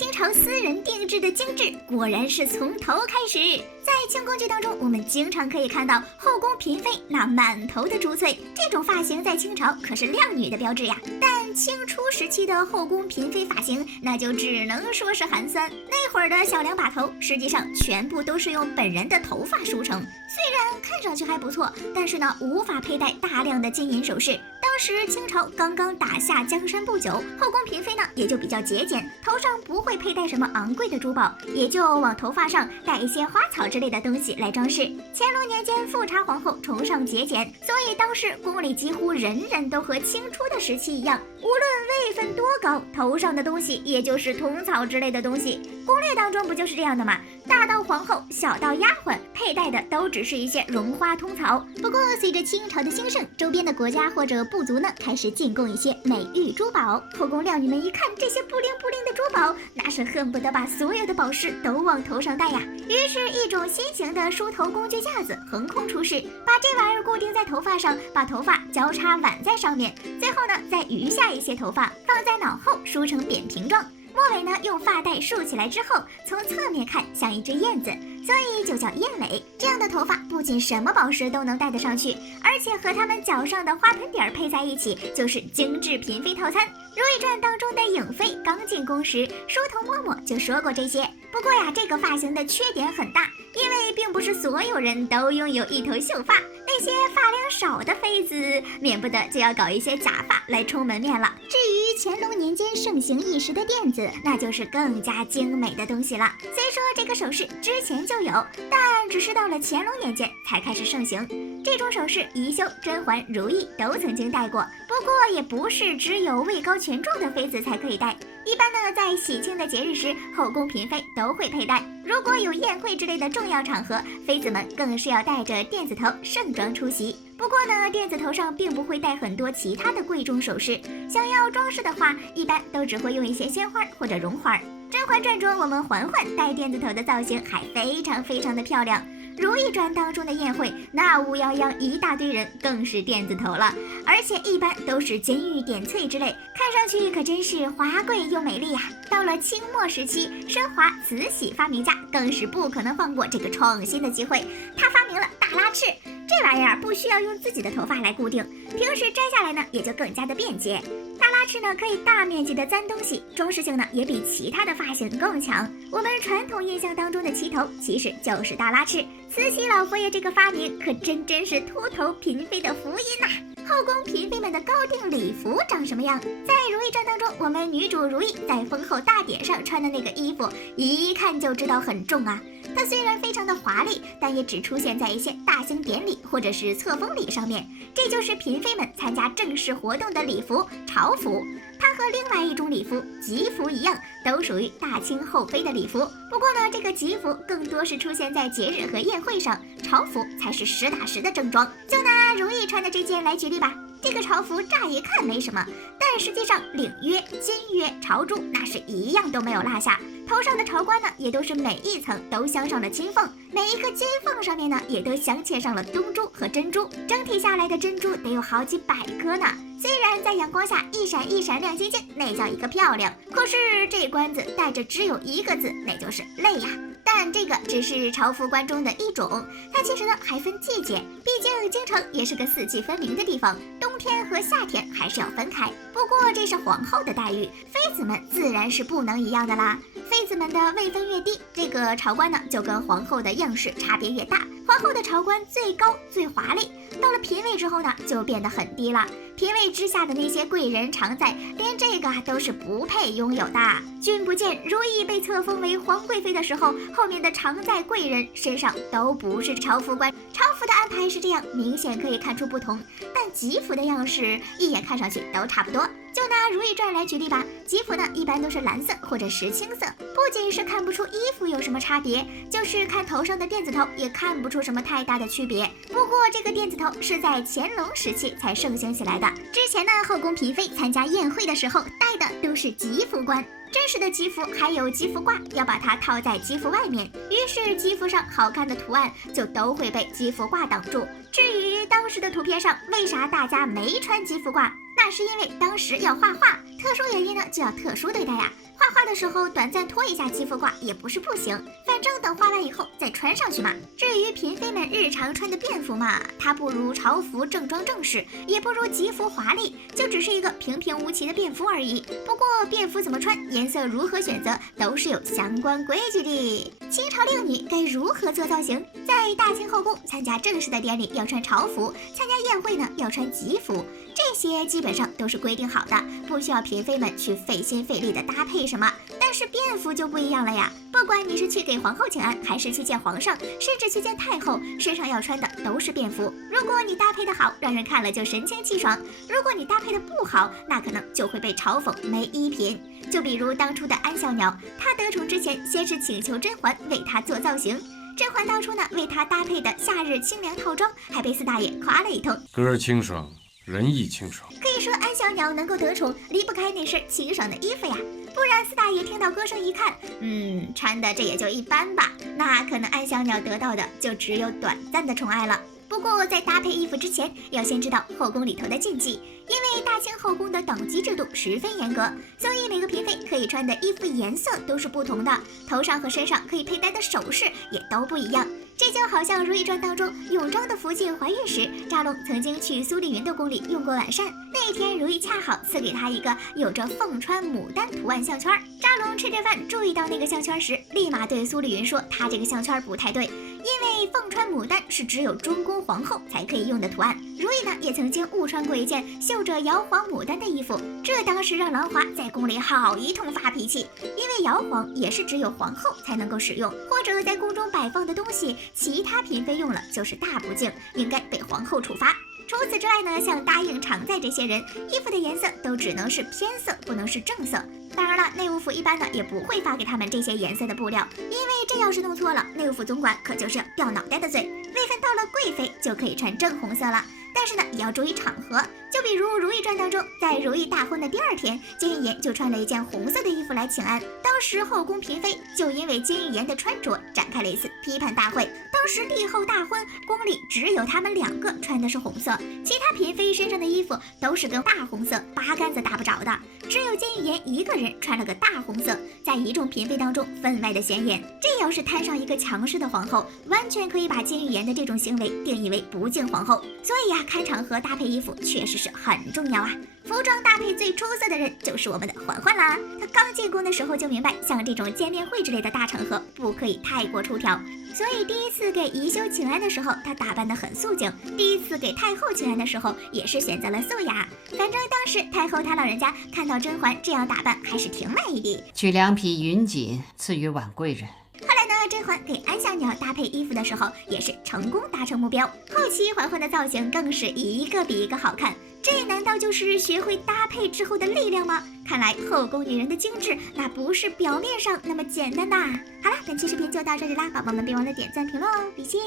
清朝私人定制的精致，果然是从头开始。在清宫剧当中，我们经常可以看到后宫嫔妃那满头的珠翠，这种发型在清朝可是靓女的标志呀。但清初时期的后宫嫔妃发型，那就只能说是寒酸。那会儿的小两把头，实际上全部都是用本人的头发梳成，虽然看上去还不错，但是呢，无法佩戴大量的金银首饰。当时清朝刚刚打下江山不久，后宫嫔妃呢也就比较节俭，头上不会佩戴什么昂贵的珠宝，也就往头发上戴一些花草之类的东西来装饰。乾隆年间，富察皇后崇尚节俭，所以当时宫里几乎人人都和清初的时期一样，无论位分多高，头上的东西也就是通草之类的东西。攻略当中不就是这样的吗？大到皇后，小到丫鬟，佩戴的都只是一些绒花通草。不过随着清朝的兴盛，周边的国家或者部族呢开始进贡一些美玉珠宝，后宫靓女们一看这些布灵布灵的珠宝，那是恨不得把所有的宝饰都往头上戴呀。于是，一种新型的梳头工具架子横空出世，把这玩意儿固定在头发上，把头发交叉挽在上面，最后呢再余下一些头发放在脑后梳成扁平状。末尾呢，用发带束起来之后，从侧面看像一只燕子，所以就叫燕尾。这样的头发不仅什么宝石都能戴得上去，而且和他们脚上的花盆底儿配在一起，就是精致嫔妃套餐。《如懿传》当中的颖妃刚进宫时，梳头嬷嬷就说过这些。不过呀，这个发型的缺点很大，因为并不是所有人都拥有一头秀发，那些发量少的妃子，免不得就要搞一些假发来充门面了。至于乾隆年间盛行一时的辫子，那就是更加精美的东西了。虽说这个首饰之前就有，但只是到了乾隆年间才开始盛行。这种首饰，宜修、甄嬛、如懿都曾经戴过，不过也不是只有位高权重的妃子才可以戴。一般呢，在喜庆的节日时，后宫嫔妃都会佩戴。如果有宴会之类的重要场合，妃子们更是要带着辫子头盛装出席。不过呢，辫子头上并不会戴很多其他的贵重首饰，想要装饰的话，一般都只会用一些鲜花或者绒花。《甄嬛传》中，我们嬛嬛戴辫子头的造型还非常的漂亮。《如懿传》当中的宴会，那乌泱泱一大堆人，更是辫子头了，而且一般都是金玉点翠之类，看上去可真是华贵又美丽呀。到了清末时期，奢华慈禧发明家更是不可能放过这个创新的机会，他发明了大拉翅。这玩意儿不需要用自己的头发来固定，平时摘下来呢也就更加的便捷。大拉翅呢可以大面积的簪东西，装饰性呢也比其他的发型更强。我们传统印象当中的齐头其实就是大拉翅，慈禧老佛爷这个发明可真是秃头嫔妃的福音呐。后宫嫔妃们的高定礼服长什么样？在《如懿传》当中，我们女主如懿在封后大典上穿的那个衣服，一看就知道很重啊。它虽然非常的华丽，但也只出现在一些大型典礼或者是册封礼上面。这就是嫔妃们参加正式活动的礼服朝服。它和另外一种礼服吉服一样，都属于大清后妃的礼服。不过呢，这个吉服更多是出现在节日和宴会上，朝服才是实打实的正装。就拿如懿穿的这件来举例吧。这个朝服乍一看没什么，但实际上领约、金约、朝珠那是一样都没有落下。头上的朝冠呢，也都是每一层都镶上了金凤，每一个金凤上面呢，也都镶嵌上了东珠和珍珠，整体下来的珍珠得有好几百颗呢。虽然在阳光下一闪一闪亮晶晶，那叫一个漂亮，可是这冠子带着只有一个字，那就是累呀。但这个只是朝服冠中的一种，它其实呢还分季节，毕竟京城也是个四季分明的地方，冬天和夏天还是要分开。不过这是皇后的待遇，妃子们自然是不能一样的啦。妃子们的位分越低，这个朝冠呢就跟皇后的样式差别越大。皇后的朝冠最高最华丽，到了嫔位之后呢就变得很低了。嫔位之下的那些贵人常在，连这个都是不配拥有的。君不见如懿被册封为皇贵妃的时候，后面的常在贵人身上都不是朝服冠。朝服的安排是这样，明显可以看出不同，但吉服的样式一眼看上去都差不多。就拿《如懿传》来举例吧，吉服呢一般都是蓝色或者石青色，不仅是看不出衣服有什么差别，就是看头上的辫子头也看不出什么太大的区别。不过这个辫子头是在乾隆时期才盛行起来的，之前呢后宫嫔妃参加宴会的时候戴的都是吉服冠。真实的吉服还有吉服褂，要把它套在吉服外面，于是吉服上好看的图案就都会被吉服褂挡住。至于当时的图片上为啥大家没穿吉服褂，那是因为当时要画画，特殊原因呢就要特殊对待呀。画画的时候短暂脱一下肌肤褂也不是不行，反正等画完以后再穿上去嘛。至于嫔妃们日常穿的便服嘛，它不如朝服正装正式，也不如吉服华丽，就只是一个平平无奇的便服而已。不过便服怎么穿，颜色如何选择，都是有相关规矩的。清朝令女该如何做造型？在大清后宫参加正式的典礼要穿朝服，参加宴会呢要穿吉服，这些基本上都是规定好的，不需要嫔妃们去费心费力的搭配什么。但是便服就不一样了呀，不管你是去给皇后请安，还是去见皇上，甚至去见太后，身上要穿的都是便服。如果你搭配的好，让人看了就神清气爽；如果你搭配的不好，那可能就会被嘲讽没衣品。就比如当初的安小鸟，她得宠之前，先是请求甄嬛为她做造型。甄嬛当初呢，为她搭配的夏日清凉套装，还被四大爷夸了一通，歌儿清爽，人意清爽。可以说安小鸟能够得宠，离不开那身清爽的衣服呀。不然四大爷听到歌声一看，穿的这也就一般吧，那可能安小鸟得到的就只有短暂的宠爱了。不过在搭配衣服之前，要先知道后宫里头的禁忌，因为大清后宫的等级制度十分严格，所以每个嫔妃可以穿的衣服颜色都是不同的，头上和身上可以佩戴的首饰也都不一样。这就好像《如懿传》当中，永庄的福晋怀孕时，扎龙曾经去苏丽云的宫里用过晚膳。那一天，如懿恰好赐给她一个有着凤穿牡丹图案项圈。扎龙吃着饭注意到那个项圈时，立马对苏丽云说：“她这个项圈不太对，因为凤穿牡丹是只有中宫皇后才可以用的图案。”如懿呢，也曾经误穿过一件绣着摇晃牡丹的衣服，这当时让兰华在宫里好一通发脾气，因为摇晃也是只有皇后才能够使用，或者在宫中摆放的东西，其他嫔妃用了就是大不敬，应该被皇后处罚。除此之外呢，像答应常在这些人，衣服的颜色都只能是偏色，不能是正色。当然了，内务府一般呢也不会发给他们这些颜色的布料，因为这要是弄错了，内务府总管可就是要掉脑袋的罪。位分到了贵妃就可以穿正红色了，但是呢也要注意场合，就比如《如懿传》当中，在如懿大婚的第2天，金玉妍就穿了一件红色的衣服来请安，当时后宫嫔妃就因为金玉妍的穿着展开了一次批判大会。当时帝后大婚，宫里只有他们2个穿的是红色，其他嫔妃身上的衣服都是跟大红色八竿子打不着的，只有金玉妍一个人穿了个大红色，在一众嫔妃当中分外的显眼。这要是摊上一个强势的皇后，完全可以把金玉妍的这种行为定义为不敬皇后。所以呀，看场合搭配衣服确实是很重要啊。服装搭配最出色的人就是我们的嬛嬛啦，她刚进宫的时候就明白，像这种见面会之类的大场合不可以太过出挑，所以第一次给宜修请安的时候，她打扮得很素净；第一次给太后请安的时候，也是选择了素雅。反正当时太后她老人家看到甄嬛这样打扮，还是挺满意的。取2匹云锦赐予婉贵人。后来呢，甄嬛给安小鸟搭配衣服的时候，也是成功达成目标。后期嬛嬛的造型更是一个比一个好看，这难道就是学会搭配之后的力量吗？看来后宫女人的精致，那不是表面上那么简单的。好了，本期视频就到这里啦，宝宝们别忘了点赞评论哦，比心。